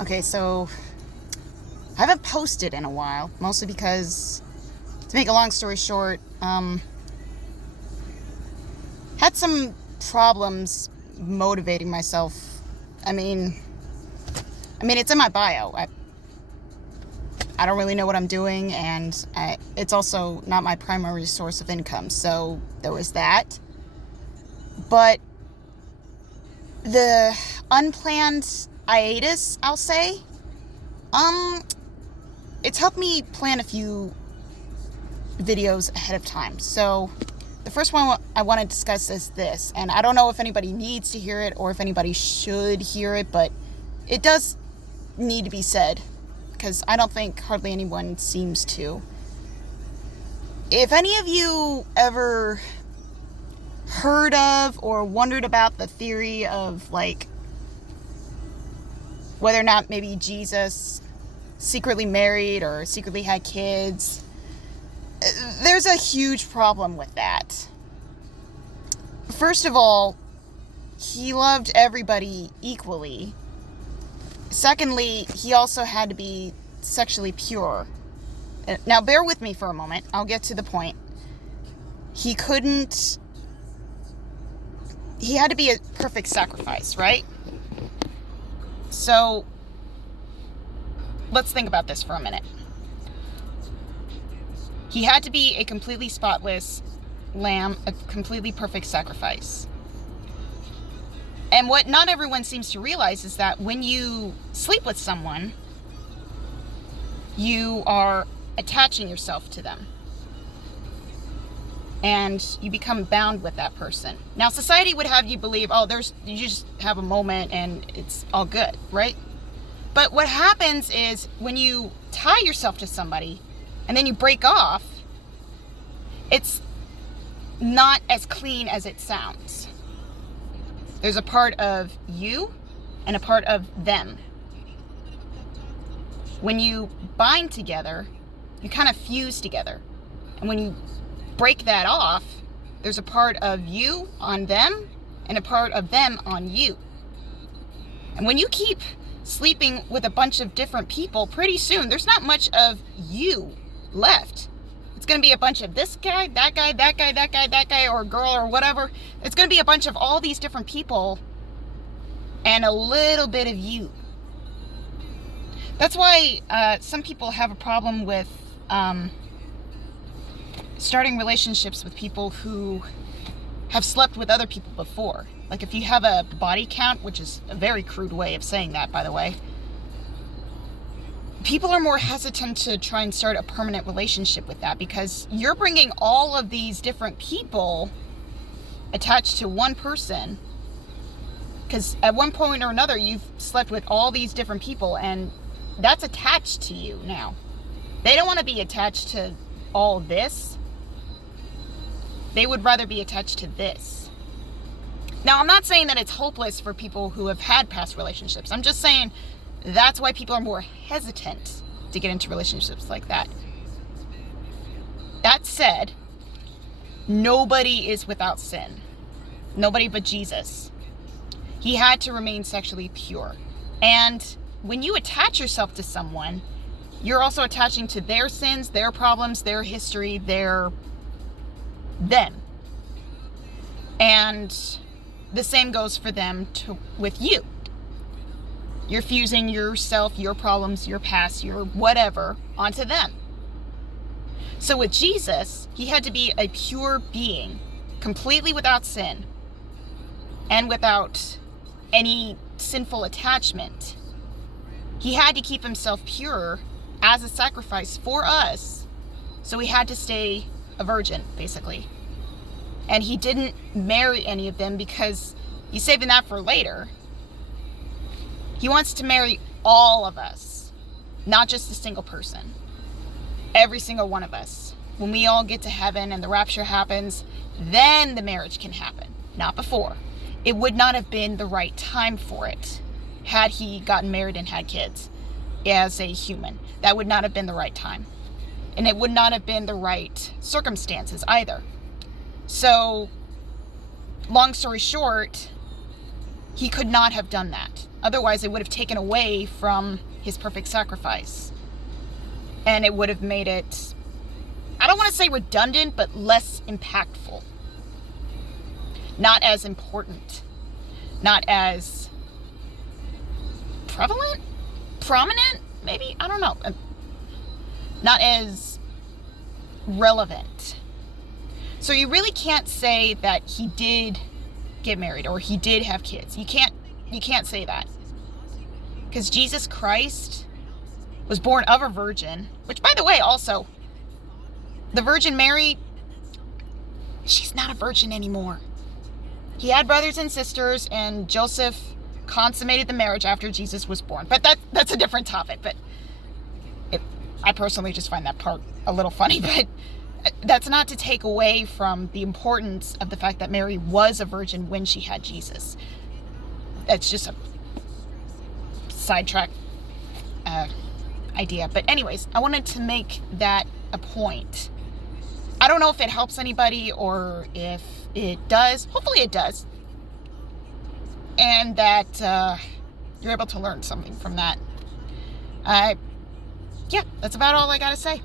Okay, so I haven't posted in a while, mostly because, to make a long story short, had some problems motivating myself. I mean, it's in my bio. I don't really know what I'm doing, and it's also not my primary source of income, so there was that. But the unplanned hiatus, I'll say, it's helped me plan a few videos ahead of time. So the first one I want to discuss is this, and I don't know if anybody needs to hear it or if anybody should hear it, but it does need to be said because I don't think hardly anyone seems to. If any of you ever heard of or wondered about the theory of, like, whether or not maybe Jesus secretly married or secretly had kids, there's a huge problem with that. First of all, he loved everybody equally. Secondly, he also had to be sexually pure. Now, bear with me for a moment. I'll get to the point. He had to be a perfect sacrifice, right? So, let's think about this for a minute. He had to be a completely spotless lamb, a completely perfect sacrifice. And what not everyone seems to realize is that when you sleep with someone, you are attaching yourself to them. And you become bound with that person. Now, society would have you believe, you just have a moment and it's all good, right? But what happens is when you tie yourself to somebody and then you break off, it's not as clean as it sounds. There's a part of you and a part of them. When you bind together, you kind of fuse together. And when you break that off, there's a part of you on them and a part of them on you. And when you keep sleeping with a bunch of different people, pretty soon there's not much of you left. It's going to be a bunch of this guy, that guy, that guy, that guy, that guy, or girl, or whatever. It's going to be a bunch of all these different people and a little bit of you. That's why some people have a problem with starting relationships with people who have slept with other people before. Like, if you have a body count, which is a very crude way of saying that, by the way, people are more hesitant to try and start a permanent relationship with that because you're bringing all of these different people attached to one person, because at one point or another you've slept with all these different people and that's attached to you now. They don't want to be attached to all this. They would rather be attached to this. Now, I'm not saying that it's hopeless for people who have had past relationships. I'm just saying that's why people are more hesitant to get into relationships like that. That said, nobody is without sin. Nobody but Jesus. He had to remain sexually pure. And when you attach yourself to someone, you're also attaching to their sins, their problems, their history, them. And the same goes for them with you. You're fusing yourself, your problems, your past, your whatever onto them. So with Jesus, he had to be a pure being, completely without sin and without any sinful attachment. He had to keep himself pure as a sacrifice for us. So he had to stay a virgin, basically. And he didn't marry any of them because he's saving that for later. He wants to marry all of us, not just a single person. Every single one of us. When we all get to heaven and the rapture happens, then the marriage can happen, not before. It would not have been the right time for it had he gotten married and had kids as a human. That would not have been the right time. And it would not have been the right circumstances either. So, long story short, He could not have done that. Otherwise, it would have taken away from his perfect sacrifice. And it would have made it, I don't want to say redundant, but less impactful. Not as important. Not as prevalent? Prominent? Maybe? I don't know. Not as relevant. So you really can't say that he did get married or he did have kids. You can't say that. Because Jesus Christ was born of a virgin, which, by the way, also, the Virgin Mary, she's not a virgin anymore. He had brothers and sisters, and Joseph consummated the marriage after Jesus was born. But that's a different topic. But I personally just find that part a little funny. But that's not to take away from the importance of the fact that Mary was a virgin when she had Jesus. That's just a sidetrack idea. But anyways, I wanted to make that a point. I don't know if it helps anybody or if it does. Hopefully it does. And that you're able to learn something from that. Yeah, that's about all I gotta say.